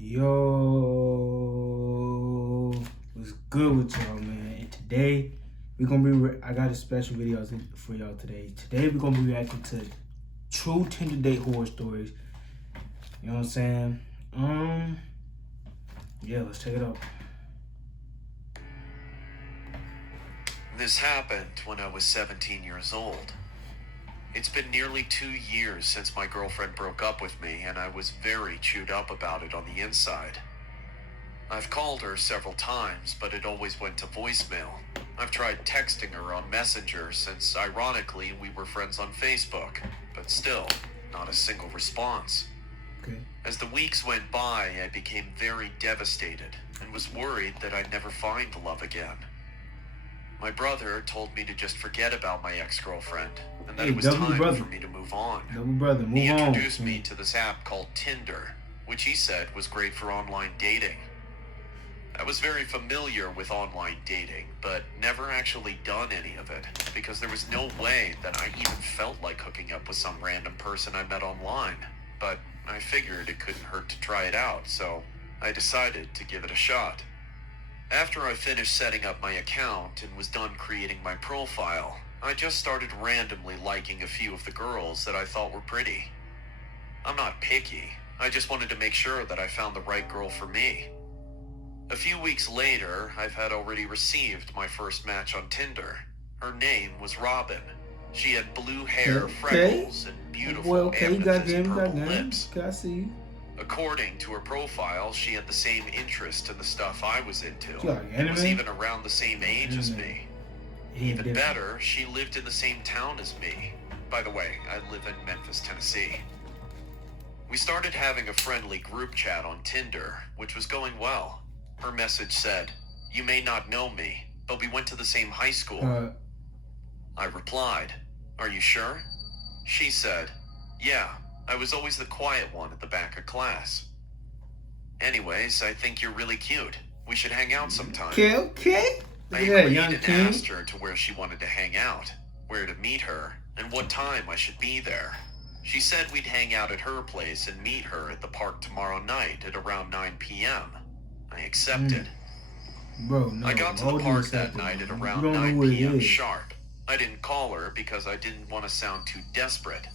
Yo, what's good with y'all, man? And today we're gonna be. I got a special video for y'all today. Today we're gonna be reacting to true Tinder date horror stories. You know what I'm saying? Yeah, let's check it out. This happened when I was 17 years old. It's been nearly 2 years since my girlfriend broke up with me, and I was very chewed up about it on the inside. I've called her several times, but it always went to voicemail. I've tried texting her on Messenger since, ironically, we were friends on Facebook, but still, not a single response. Okay. As the weeks went by, I became very devastated and was worried that I'd never find love again. My brother told me to just forget about my ex-girlfriend and that it was time for me to move on. He introduced me to this app called Tinder, which he said was great for online dating. I was very familiar with online dating, but never actually done any of it because there was no way that I even felt like hooking up with some random person I met online. But I figured it couldn't hurt to try it out, so I decided to give it a shot. After I finished setting up my account and was done creating my profile, I just started randomly liking a few of the girls that I thought were pretty. I'm not picky, I just wanted to make sure that I found the right girl for me. A few weeks later, I've had already received my first match on Tinder. Her name was Robin. She had blue hair, freckles, and beautiful amethyst purple lips. According to her profile, she had the same interest in the stuff I was into. And was even around the same age as me. Even better, she lived in the same town as me. By the way, I live in Memphis, Tennessee. We started having a friendly group chat on Tinder, which was going well. Her message said, "You may not know me, but we went to the same high school." I replied, "Are you sure?" She said, "Yeah. I was always the quiet one at the back of class. Anyways, I think you're really cute. We should hang out sometime." Okay. I agreed and asked her to where she wanted to hang out, where to meet her, and what time I should be there. She said we'd hang out at her place and meet her at the park tomorrow night at around 9 p.m. I accepted. I got to the park that night at around 9 p.m. sharp. I didn't call her because I didn't want to sound too desperate.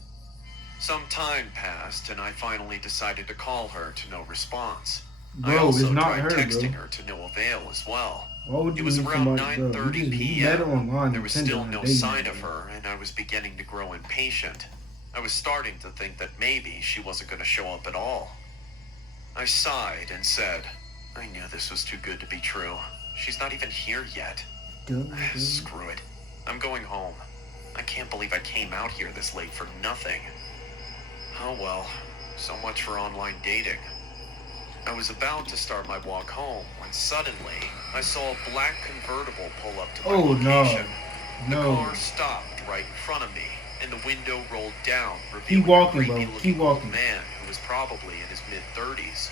Some time passed, and I finally decided to call her to no response. I also tried texting her to no avail as well. It was around 9:30 p.m. There was still no sign of her, and I was beginning to grow impatient. I was starting to think that maybe she wasn't going to show up at all. I sighed and said, "I knew this was too good to be true. She's not even here yet. Screw it. I'm going home. I can't believe I came out here this late for nothing." Oh well, so much for online dating. I was about to start my walk home when suddenly I saw a black convertible pull up to my location. The car stopped right in front of me, and the window rolled down, revealing a creepy-looking old man who was probably in his mid-30s.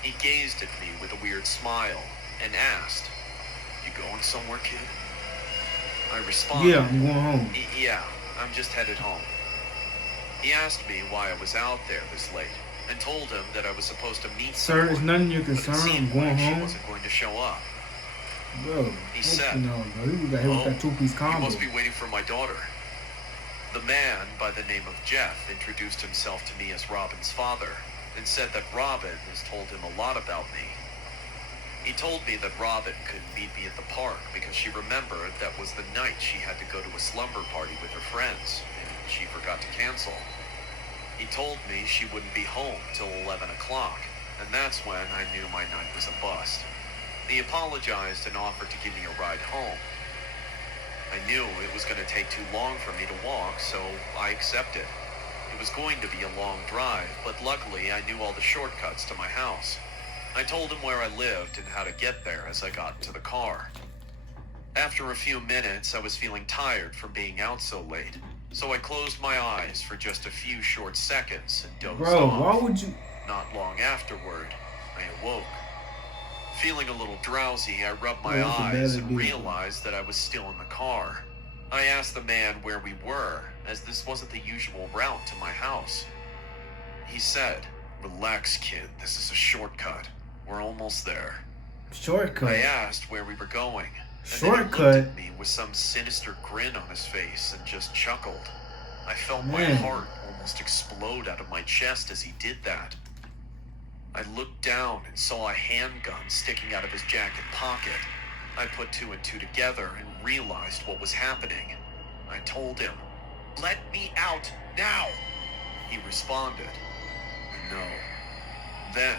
He gazed at me with a weird smile and asked, "You going somewhere, kid?" I responded, "Yeah, I'm going home." Yeah, I'm just headed home." He asked me why I was out there this late, and told him that I was supposed to meet someone. "Sir, it's none of your concern. I'm going home." She wasn't going to show up. Bro, he said, "You must be waiting for my daughter." The man, by the name of Jeff, introduced himself to me as Robin's father, and said that Robin has told him a lot about me. He told me that Robin couldn't meet me at the park because she remembered that was the night she had to go to a slumber party with her friends, and she forgot to cancel. He told me she wouldn't be home till 11 o'clock, and that's when I knew my night was a bust. He apologized and offered to give me a ride home. I knew it was going to take too long for me to walk, so I accepted. It was going to be a long drive, but luckily I knew all the shortcuts to my house. I told him where I lived and how to get there as I got into the car. After a few minutes, I was feeling tired from being out so late, so I closed my eyes for just a few short seconds and dozed off. Why would you? Not long afterward, I awoke. Feeling a little drowsy, I rubbed my eyes and realized that I was still in the car. I asked the man where we were, as this wasn't the usual route to my house. He said, Relax, kid. This is a shortcut. We're almost there. Shortcut. I asked where we were going. And Shortcut. then he looked at me with some sinister grin on his face and just chuckled. I felt my Man. heart almost explode out of my chest as he did that. I looked down and saw a handgun sticking out of his jacket pocket. I put two and two together and realized what was happening. I told him, "Let me out now!" He responded, "No." Then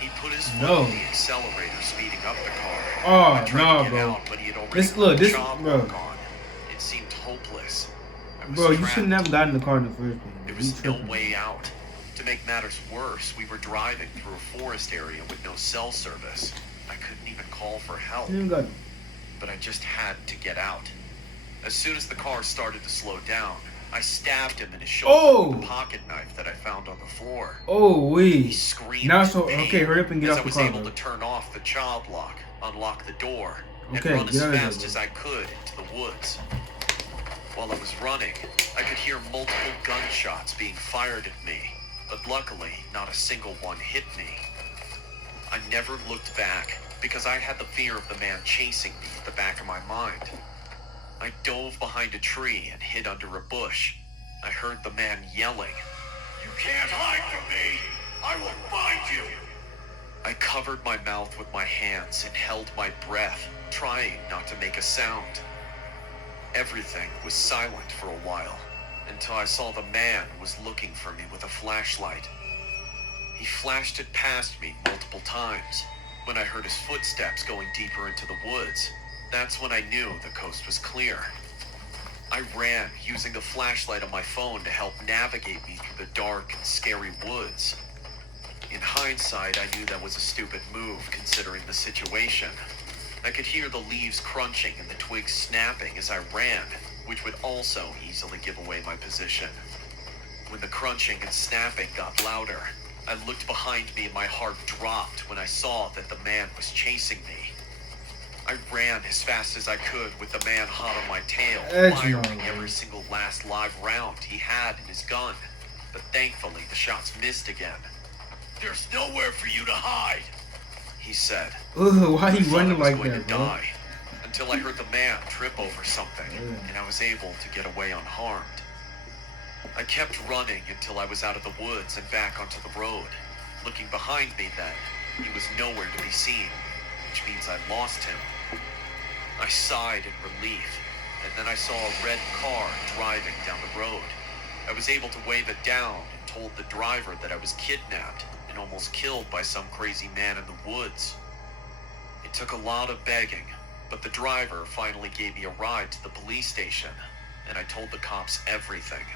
he put his foot No. on the accelerator, speeding up the car. Oh, I tried nah, to get bro. out, but he had already This- put look, the this- job bro. lock on. It seemed hopeless. I was Bro, you trapped. shouldn't have gotten in the car in the first place. There You was no tripping. way out. To make matters worse, we were driving through a forest area with no cell service. I couldn't even call for help, You even got. but I just had to get out. As soon as the car started to slow down, I stabbed him in his shoulder Oh! with a pocket knife that I found on the floor. Oh, He wee. screamed Now, in so pain okay, hurry up and get as off I the was car, able bro. to turn off the child lock, unlock the door, Okay, and run get as out of there, fast bro. as I could into the woods. While I was running, I could hear multiple gunshots being fired at me, but luckily, not a single one hit me. I never looked back because I had the fear of the man chasing me at the back of my mind. I dove behind a tree and hid under a bush. I heard the man yelling, "You can't hide from me! I will find you!" I covered my mouth with my hands and held my breath, trying not to make a sound. Everything was silent for a while, until I saw the man was looking for me with a flashlight. He flashed it past me multiple times. When I heard his footsteps going deeper into the woods, that's when I knew the coast was clear. I ran, using the flashlight on my phone to help navigate me through the dark and scary woods. In hindsight, I knew that was a stupid move considering the situation. I could hear the leaves crunching and the twigs snapping as I ran, which would also easily give away my position. When the crunching and snapping got louder, I looked behind me and my heart dropped when I saw that the man was chasing me. I ran as fast as I could with the man hot on my tail, That's firing not every right. single last live round he had in his gun. But thankfully, the shots missed again. "There's nowhere for you to hide," he said. Ugh, why I you thought I running was like going that, to bro? die, until I heard the man trip over something, Yeah. and I was able to get away unharmed. I kept running until I was out of the woods and back onto the road. Looking behind me then, he was nowhere to be seen, which means I lost him. I sighed in relief, and then I saw a red car driving down the road. I was able to wave it down and told the driver that I was kidnapped and almost killed by some crazy man in the woods. It took a lot of begging, but the driver finally gave me a ride to the police station, and I told the cops everything.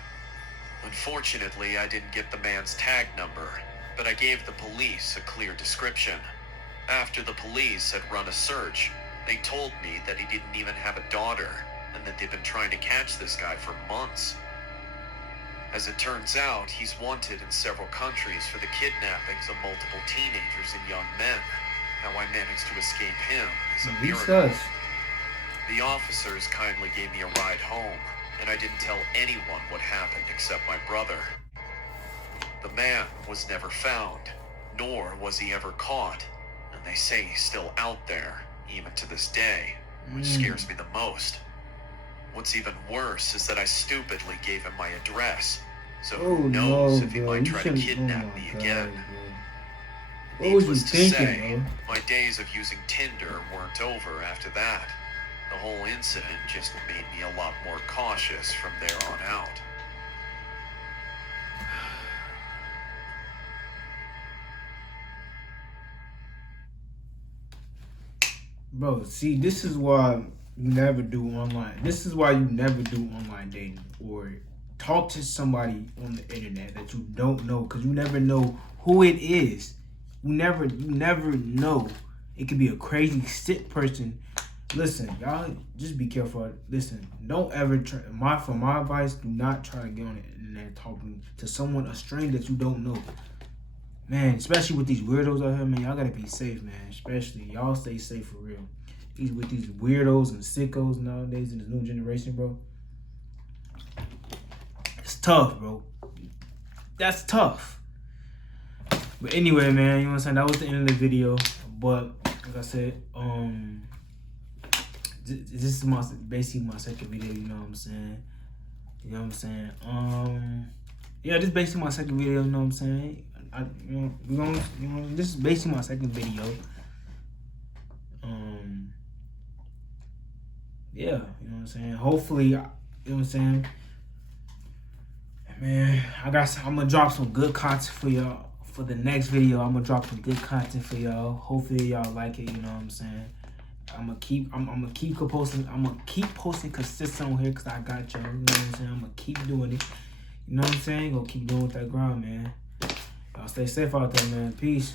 Unfortunately, I didn't get the man's tag number, but I gave the police a clear description. After the police had run a search, they told me that he didn't even have a daughter, and that they've been trying to catch this guy for months. As it turns out, he's wanted in several countries for the kidnappings of multiple teenagers and young men. How I managed to escape him is a He miracle. sus. The officers kindly gave me a ride home, and I didn't tell anyone what happened except my brother. The man was never found, nor was he ever caught, and they say he's still out there, even to this day, which scares me the most. What's even worse is that I stupidly gave him my address, so Oh who knows no, if he bro. might You try to shouldn't. kidnap Oh me my again. God, bro. What was you Needless to thinking, say, bro? my days of using Tinder weren't over after that. The whole incident just made me a lot more cautious from there on out. Bro, see, this is why you never do online. This is why you never do online dating or talk to somebody on the internet that you don't know, because you never know who it is. You never know. It could be a crazy sick person. Listen, y'all, just be careful. Listen, don't ever try. For my advice, do not try to get on the internet talking to someone, a stranger that you don't know. Man, especially with these weirdos out here, man, y'all gotta be safe, man. Especially, y'all stay safe for real. With these weirdos and sickos nowadays in this new generation, bro. It's tough, bro. That's tough. But anyway, man, you know what I'm saying? That was the end of the video. But like I said, this is basically my second video, you know what I'm saying? You know what I'm saying? Yeah, this is basically my second video, you know what I'm saying? This is basically my second video. Yeah, you know what I'm saying? Hopefully, you know what I'm saying? Man, I'm gonna drop some good content for y'all. For the next video, I'm gonna drop some good content for y'all. Hopefully y'all like it, you know what I'm saying? I'm gonna keep posting. I'm gonna keep posting consistent on here because I got y'all. You know what I'm saying? I'm gonna keep doing it. You know what I'm saying? Gonna keep doing with that grind, man. Y'all stay safe out there, man. Peace.